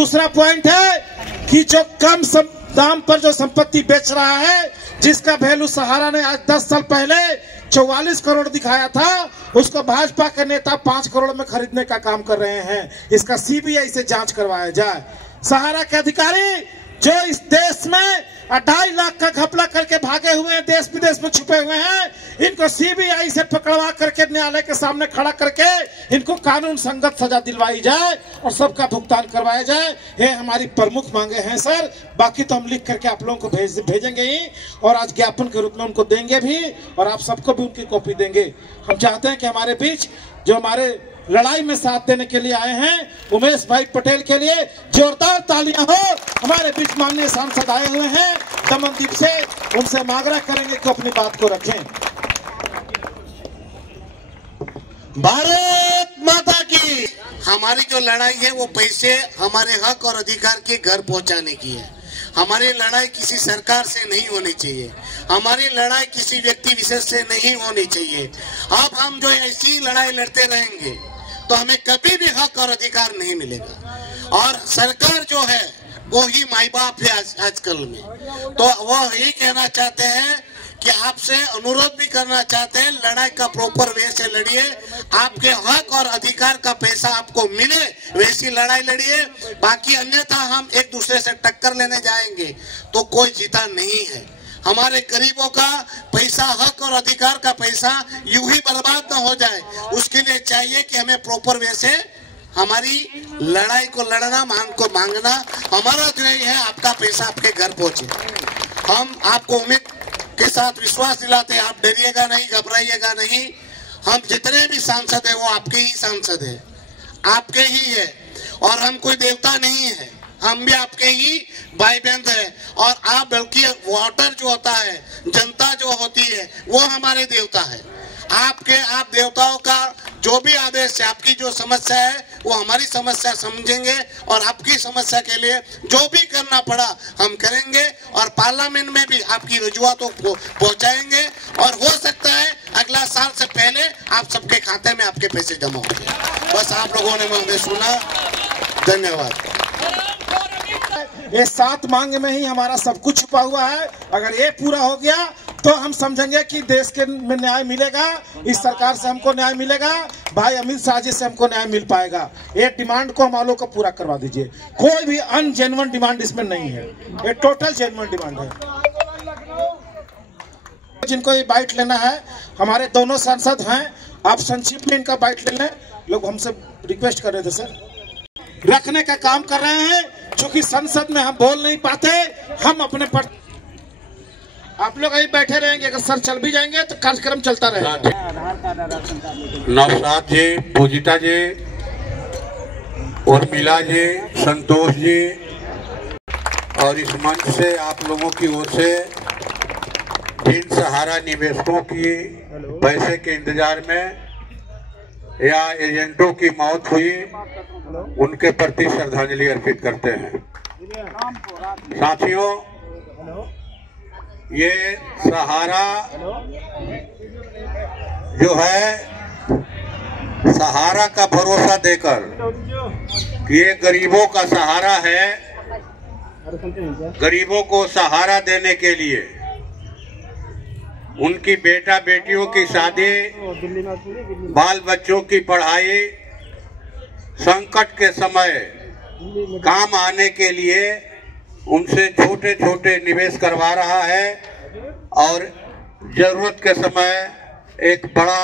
दूसरा पॉइंट है कि जो कम दाम पर जो संपत्ति बेच रहा है, जिसका वैल्यू सहारा ने आज 10 साल पहले 44 करोड़ दिखाया था, उसको भाजपा के नेता 5 करोड़ में खरीदने का काम कर रहे हैं। इसका सीबीआई से जांच करवाया जाए। सहारा के अधिकारी जो इस देश में 2.5 लाख का घपला करके भागे हुए हैं, देश विदेश में छुपे हुए हैं, इनको सीबीआई से पकड़वा करके न्यायालय के सामने खड़ा करके इनको कानून संगत सजा दिलवाई जाए और सबका भुगतान करवाया जाए। ये हमारी प्रमुख मांगे हैं सर। बाकी तो हम लिख करके आप लोगों को भेजेंगे ही, और आज ज्ञापन के रूप में उनको देंगे भी, और आप सबको भी उनकी कॉपी देंगे। हम चाहते हैं कि हमारे बीच जो हमारे लड़ाई में साथ देने के लिए आए हैं, उमेश भाई पटेल के लिए जोरदार तालियां हो। हमारे बीच माननीय सांसद आए हुए हैं दमनदीप से, उनसे हम आग्रह करेंगे कि अपनी बात को रखें। भारत माता की। हमारी जो लड़ाई है वो पैसे हमारे हक और अधिकार के घर पहुंचाने की है। हमारी लड़ाई किसी सरकार से नहीं होनी चाहिए, हमारी लड़ाई किसी व्यक्ति विशेष से नहीं होनी चाहिए। अब हम जो ऐसी लड़ाई लड़ते रहेंगे तो हमें कभी भी हक और अधिकार नहीं मिलेगा। और सरकार जो है वो ही माई बाप है आजकल में, तो वो यही कहना चाहते हैं कि आपसे अनुरोध भी करना चाहते हैं, लड़ाई का प्रॉपर वे से लड़िए। आपके हक और अधिकार का पैसा आपको मिले वैसी लड़ाई लड़िए। बाकी अन्यथा हम एक दूसरे से टक्कर लेने जाएंगे तो कोई जीता नहीं है। हमारे गरीबों का पैसा, हक और अधिकार का पैसा यूं ही बर्बाद न हो जाए, उसके लिए चाहिए कि हमें प्रॉपर वे से हमारी लड़ाई को लड़ना, मांग को मांगना। हमारा जो है आपका पैसा आपके घर पहुंचे। हम आपको उम्मीद के साथ विश्वास दिलाते हैं, आप डरिएगा नहीं, घबराइएगा नहीं। हम जितने भी सांसद है वो आपके ही सांसद है, आपके ही है, और हम कोई देवता नहीं है, हम भी आपके ही भाई बहन है। और आप बल्कि वोटर जो होता है, जनता जो होती है, वो हमारे देवता है। आप देवताओं का जो भी आदेश है, आपकी जो समस्या है वो हमारी समस्या समझेंगे, और आपकी समस्या के लिए जो भी करना पड़ा हम करेंगे, और पार्लियामेंट में भी आपकी रजूआतों को पहुंचाएंगे। और हो सकता है अगला साल से पहले आप सबके खाते में आपके पैसे जमा होंगे। बस आप लोगों ने हमें सुना, धन्यवाद। ये 7 मांग में ही हमारा सब कुछ छुपा हुआ है। अगर ये पूरा हो गया तो हम समझेंगे कि देश के में न्याय मिलेगा, इस सरकार से हमको न्याय मिलेगा, भाई अमित शाह जी से हमको न्याय मिल पाएगा। ये डिमांड को हम लोग को पूरा करवा दीजिए। कोई भी अनजेन्युइन डिमांड इसमें नहीं है, ये टोटल जेन्युइन डिमांड है। जिनको ये बाइट लेना है, हमारे दोनों सांसद हैं, आप संक्षिप्त में इनका बाइट ले लें। लोग हमसे रिक्वेस्ट कर रहे थे सर, रखने का काम कर रहे हैं, क्योंकि संसद में हम बोल नहीं पाते। हम अपने पर आप लोग अभी बैठे रहेंगे, अगर सर चल भी जाएंगे तो कार्यक्रम चलता रहेगा। नौशाद जी, पूजिता जी, उर्मिला जी, संतोष जी, और इस मंच से आप लोगों की ओर से जिन सहारा निवेशकों की पैसे के इंतजार में या एजेंटों की मौत हुई, उनके प्रति श्रद्धांजलि अर्पित करते हैं। साथियों, ये सहारा जो है, सहारा का भरोसा देकर कि ये गरीबों का सहारा है, गरीबों को सहारा देने के लिए उनकी बेटा बेटियों की शादी, बाल बच्चों की पढ़ाई, संकट के समय काम आने के लिए उनसे छोटे छोटे निवेश करवा रहा है, और जरूरत के समय एक बड़ा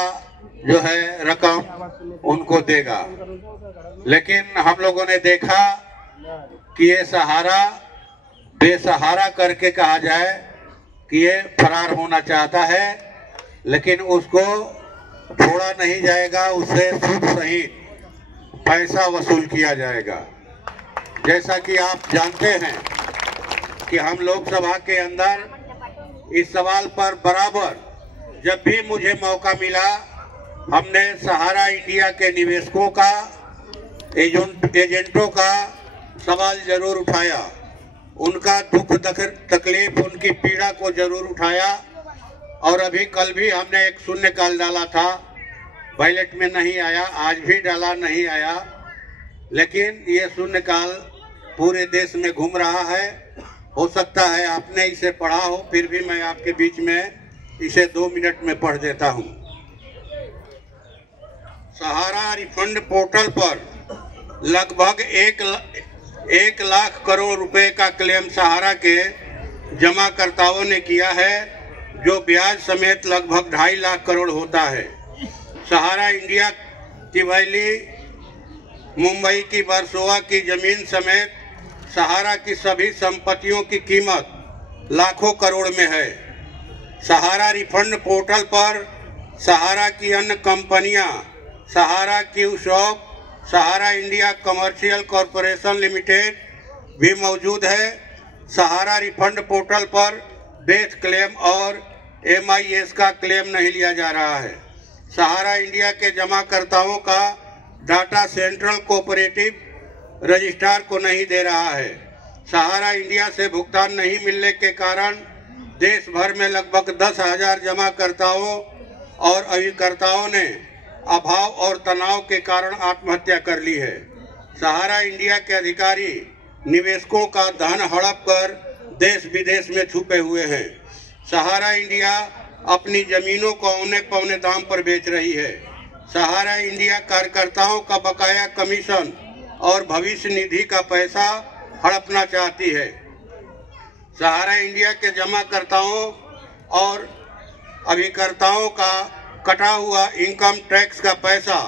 जो है रकम उनको देगा। लेकिन हम लोगों ने देखा कि ये सहारा बेसहारा करके कहा जाए कि ये फरार होना चाहता है, लेकिन उसको छोड़ा नहीं जाएगा, उससे सूद सहित पैसा वसूल किया जाएगा। जैसा कि आप जानते हैं कि हम लोकसभा के अंदर इस सवाल पर बराबर जब भी मुझे मौका मिला, हमने सहारा इंडिया के निवेशकों का, एजेंटों का सवाल जरूर उठाया, उनका दुख तकलीफ, उनकी पीड़ा को जरूर उठाया। और अभी कल भी हमने एक शून्यकाल डाला था, बैलेट में नहीं आया, आज भी डाला नहीं आया, लेकिन ये शून्यकाल पूरे देश में घूम रहा है। हो सकता है आपने इसे पढ़ा हो, फिर भी मैं आपके बीच में इसे 2 मिनट में पढ़ देता हूं। सहारा रिफंड पोर्टल पर लगभग 1 लाख करोड़ रुपए का क्लेम सहारा के जमाकर्ताओं ने किया है, जो ब्याज समेत लगभग 2.5 लाख करोड़ होता है। सहारा इंडिया की वैली, मुंबई की वर्सोवा की जमीन समेत सहारा की सभी संपत्तियों की कीमत लाखों करोड़ में है। सहारा रिफंड पोर्टल पर सहारा की अन्य कंपनियां, सहारा क्यू शॉप, सहारा इंडिया कमर्शियल कॉरपोरेशन लिमिटेड भी मौजूद है। सहारा रिफंड पोर्टल पर डेथ क्लेम और MIS का क्लेम नहीं लिया जा रहा है। सहारा इंडिया के जमाकर्ताओं का डाटा सेंट्रल कोऑपरेटिव रजिस्ट्रार को नहीं दे रहा है। सहारा इंडिया से भुगतान नहीं मिलने के कारण देश भर में लगभग 10,000 जमाकर्ताओं और अभिकर्ताओं ने अभाव और तनाव के कारण आत्महत्या कर ली है। सहारा इंडिया के अधिकारी निवेशकों का धन हड़प कर देश विदेश में छुपे हुए हैं। सहारा इंडिया अपनी जमीनों को औने पौने दाम पर बेच रही है। सहारा इंडिया कार्यकर्ताओं का बकाया कमीशन और भविष्य निधि का पैसा हड़पना चाहती है। सहारा इंडिया के जमाकर्ताओं और अभिकर्ताओं का कटा हुआ इनकम टैक्स का पैसा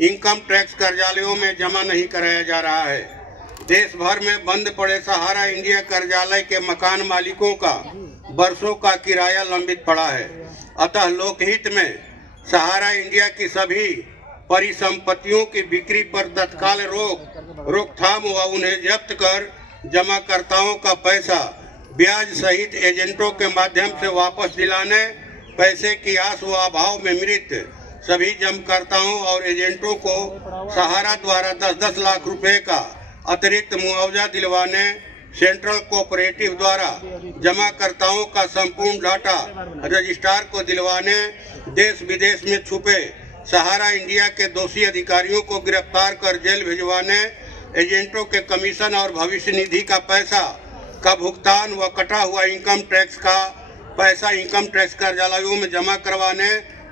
इनकम टैक्स कार्यालयों में जमा नहीं कराया जा रहा है। देश भर में बंद पड़े सहारा इंडिया कार्यालय के मकान मालिकों का वर्षों का किराया लंबित पड़ा है। अतः लोकहित में सहारा इंडिया की सभी परिसंपत्तियों की बिक्री पर तत्काल रोकथाम व उन्हें जब्त कर जमाकर्ताओं का पैसा ब्याज सहित एजेंटों के माध्यम से वापस दिलाने, पैसे की आस व अभाव में मृत सभी जमाकर्ताओं और एजेंटों को सहारा द्वारा 10-10 लाख रुपए का अतिरिक्त मुआवजा दिलवाने, सेंट्रल कोऑपरेटिव द्वारा जमाकर्ताओं का संपूर्ण डाटा रजिस्ट्रार को दिलवाने, देश विदेश में छुपे सहारा इंडिया के दोषी अधिकारियों को गिरफ्तार कर जेल भिजवाने, एजेंटों के कमीशन और भविष्य निधि का पैसा का भुगतान व कटा हुआ इनकम टैक्स का पैसा इनकम टैक्स कार्यालयों में जमा करवाने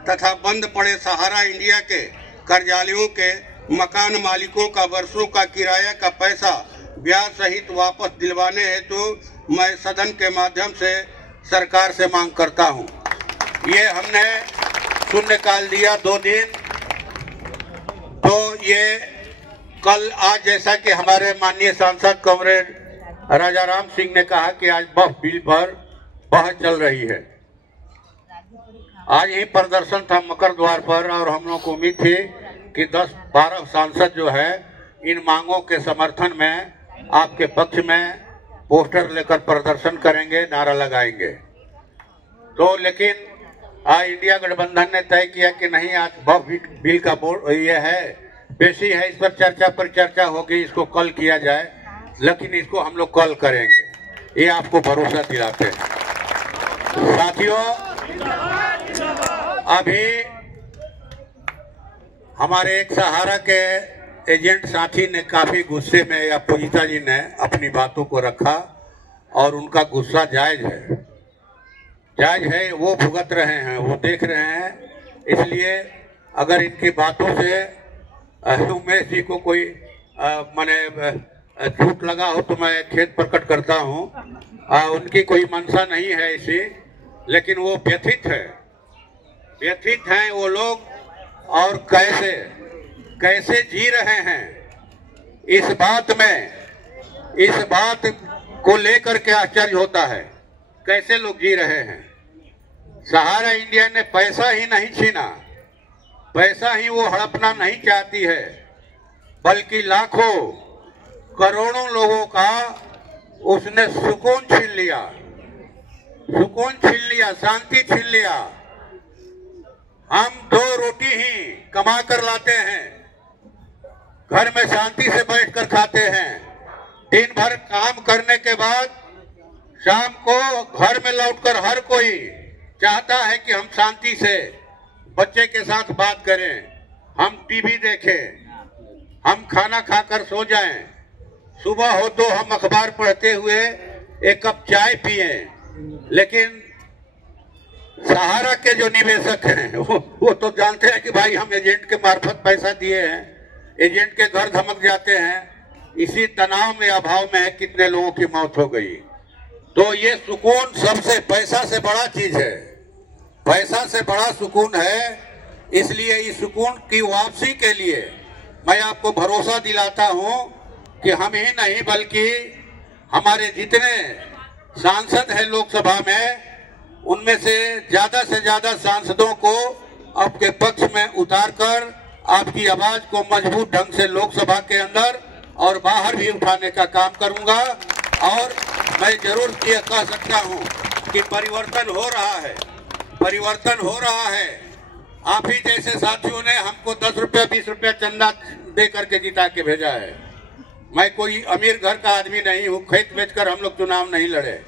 तथा बंद पड़े सहारा इंडिया के कार्यालयों के मकान मालिकों का वर्षों का किराया का पैसा ब्याज सहित वापस दिलवाने हेतु मैं सदन के माध्यम से सरकार से मांग करता हूं। ये हमने शून्यकाल दिया 2 दिन, तो ये कल आज जैसा कि हमारे माननीय सांसद कॉमरेड राजाराम सिंह ने कहा कि आज वक्फ बिल पर बहस चल रही है। आज ही प्रदर्शन था मकर द्वार पर और हम लोग को उम्मीद थी कि 10-12 सांसद जो है इन मांगों के समर्थन में आपके पक्ष में पोस्टर लेकर प्रदर्शन करेंगे, नारा लगाएंगे। तो लेकिन आज इंडिया गठबंधन ने तय किया कि नहीं, आज वक्फ बिल का बोर्ड ये है, पेशी है, इस पर चर्चा होगी, इसको कल किया जाए, लेकिन इसको हम लोग कल करेंगे, ये आपको भरोसा दिलाते हैं। साथियों, अभी हमारे एक सहारा के एजेंट साथी ने काफी गुस्से में, या पूजिता जी ने अपनी बातों को रखा और उनका गुस्सा जायज है, वो भुगत रहे हैं, वो देख रहे हैं। इसलिए अगर इनकी बातों से उमेश जी को कोई माने चोट लगा हो तो मैं खेद प्रकट करता हूं। उनकी कोई मंशा नहीं है ऐसी, लेकिन वो व्यथित हैं वो लोग, और कैसे जी रहे हैं इस बात को लेकर के आश्चर्य होता है। कैसे लोग जी रहे हैं। सहारा इंडिया ने पैसा ही नहीं छीना, पैसा ही वो हड़पना नहीं चाहती है, बल्कि लाखों करोड़ों लोगों का उसने सुकून छीन लिया, शांति छीन लिया। हम 2 रोटी ही कमा कर लाते हैं, घर में शांति से बैठकर खाते हैं। दिन भर काम करने के बाद शाम को घर में लौटकर हर कोई चाहता है कि हम शांति से बच्चे के साथ बात करें, हम टीवी देखें, हम खाना खाकर सो जाएं। सुबह हो तो हम अखबार पढ़ते हुए एक कप चाय पिए, लेकिन सहारा के जो निवेशक हैं वो तो जानते हैं कि भाई हम एजेंट के मार्फत पैसा दिए हैं, एजेंट के घर धमक जाते हैं। इसी तनाव में, अभाव में कितने लोगों की मौत हो गई। तो ये सुकून सबसे, पैसा से बड़ा चीज है, पैसा से बड़ा सुकून है। इसलिए इस सुकून की वापसी के लिए मैं आपको भरोसा दिलाता हूं कि हम ही नहीं बल्कि हमारे जितने सांसद हैं लोकसभा में, उनमें से ज्यादा सांसदों को आपके पक्ष में उतारकर आपकी आवाज को मजबूत ढंग से लोकसभा के अंदर और बाहर भी उठाने का काम करूंगा। और मैं जरूर ये कह सकता हूं कि परिवर्तन हो रहा है, परिवर्तन हो रहा है। आप ही जैसे साथियों ने हमको 10 रुपया 20 रुपया चंदा दे करके जिता के भेजा है। मैं कोई अमीर घर का आदमी नहीं हूँ, खेत बेचकर हम लोग चुनाव नहीं लड़े।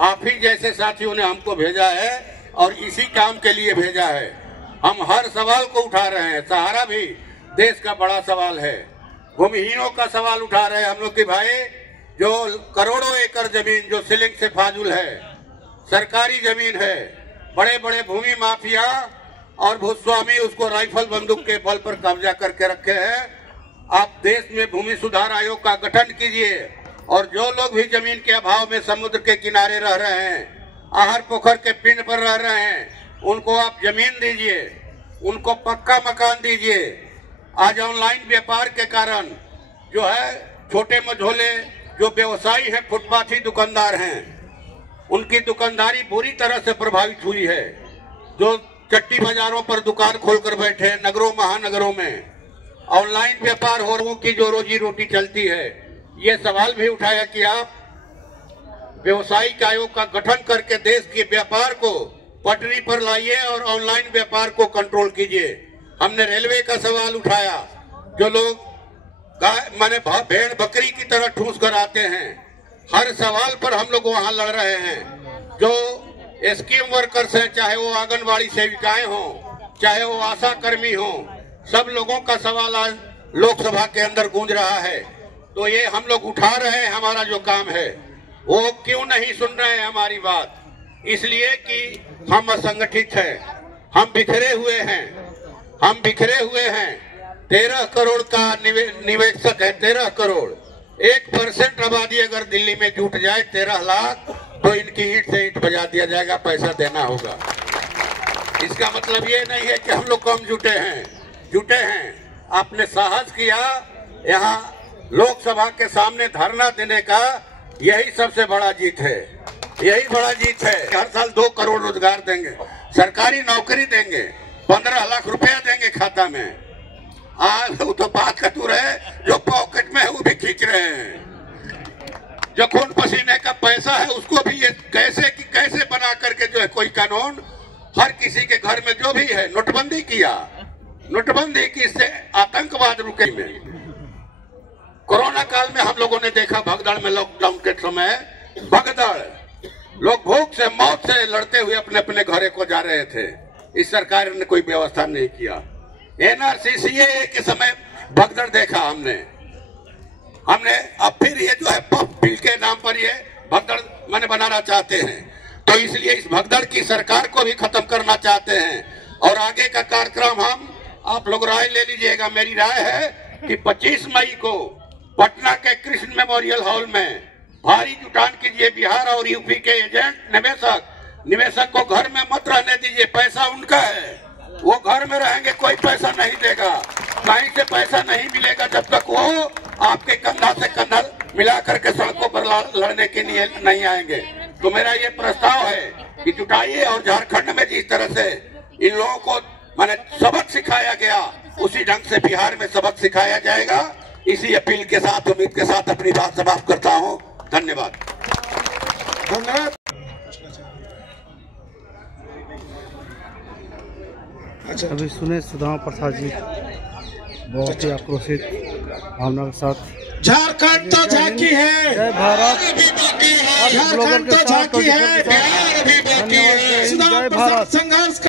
आप ही जैसे साथियों ने हमको भेजा है और इसी काम के लिए भेजा है। हम हर सवाल को उठा रहे हैं। सहारा भी देश का बड़ा सवाल है, भूमिहीनों का सवाल उठा रहे हैं हम लोग कि भाई जो करोड़ों एकड़ जमीन जो सीलिंग से फाजुल है, सरकारी जमीन है, बड़े बड़े भूमि माफिया और भूस्वामी उसको राइफल बंदूक के बल पर कब्जा करके रखे हैं। आप देश में भूमि सुधार आयोग का गठन कीजिए और जो लोग भी जमीन के अभाव में समुद्र के किनारे रह रहे हैं, आहर पोखर के पिंड पर रह रहे हैं, उनको आप जमीन दीजिए, उनको पक्का मकान दीजिए। आज ऑनलाइन व्यापार के कारण जो है छोटे मझोले जो व्यवसायी हैं, फुटपाथी दुकानदार हैं, उनकी दुकानदारी बुरी तरह से प्रभावित हुई है। जो चट्टी बाजारों पर दुकान खोलकर बैठे हैं, नगरों महानगरों में ऑनलाइन व्यापार हो रहा की जो रोजी रोटी चलती है, ये सवाल भी उठाया कि आप व्यवसायिक आयोग का गठन करके देश के व्यापार को पटरी पर लाइए और ऑनलाइन व्यापार को कंट्रोल कीजिए। हमने रेलवे का सवाल उठाया, जो लोग माने भेड़ बकरी की तरह ठूस कर आते हैं, हर सवाल पर हम लोग वहां लड़ रहे हैं। जो स्कीम वर्कर्स हैं, चाहे वो आंगनबाड़ी सेविकाएं हों, चाहे वो आशा कर्मी हों, सब लोगों का सवाल आज लोकसभा के अंदर गूंज रहा है। तो ये हम लोग उठा रहे हैं। हमारा जो काम है वो क्यों नहीं सुन रहे हैं हमारी बात? इसलिए कि हम असंगठित हैं, हम बिखरे हुए हैं, हम बिखरे हुए हैं। 13 करोड़ का निवेशक है, 13 करोड़। 1% आबादी अगर दिल्ली में जुट जाए 13 लाख, तो इनकी ईंट से ईंट बजा दिया जाएगा, पैसा देना होगा। इसका मतलब ये नहीं है कि हम लोग कम जुटे हैं। आपने साहस किया यहाँ लोकसभा के सामने धरना देने का, यही सबसे बड़ा जीत है, यही बड़ा जीत है। हर साल 2 करोड़ रोजगार देंगे, सरकारी नौकरी देंगे, 15 लाख रुपया देंगे खाता में। आज वो तो बात का दूर है, जो पॉकेट में है वो भी खींच रहे हैं। जो खून पसीने का पैसा है उसको भी ये कैसे बना करके जो है कोई कानून हर किसी के घर में जो भी है, नोटबंदी किया, नोटबंदी की, इससे आतंकवाद रुके। में कोरोना काल में हम लोगों ने देखा भगदड़ में, लॉकडाउन के समय भगदड़, लोग भूख से मौत से लड़ते हुए अपने अपने घरों को जा रहे थे। इस सरकार ने कोई व्यवस्था नहीं किया। एनआरसी सीएए के समय भगदड़ देखा हमने। अब फिर ये जो है पफ बिल के नाम पर ये भगदड़ माने बनाना चाहते हैं। तो इसलिए इस भगदड़ की सरकार को भी खत्म करना चाहते हैं। और आगे का कार्यक्रम आप लोग राय ले लीजिएगा। मेरी राय है कि 25 मई को पटना के कृष्ण मेमोरियल हॉल में भारी जुटान कीजिए। बिहार और यूपी के एजेंट निवेशक को घर में मत रहने दीजिए, पैसा उनका है, वो घर में रहेंगे, कोई पैसा नहीं देगा, कहीं से पैसा नहीं मिलेगा जब तक वो आपके कंधा से कंधा मिला करके सड़कों पर लड़ने के लिए नहीं आएंगे। तो मेरा ये प्रस्ताव है कि जुटाइए और झारखंड में जिस तरह से इन लोगों को माने सबक सिखाया गया, उसी ढंग से बिहार में सबक सिखाया जाएगा। इसी अपील के साथ, उम्मीद के साथ अपनी बात समाप्त करता हूं। धन्यवाद। धन्यवाद। अभी सुने सुदामा प्रसाद जी बहुत ही आक्रोशित भावना के साथ। झारखंड तो झांकी है, जय भारत, झारखंड तो झांकी है, जय भारत। संघर्ष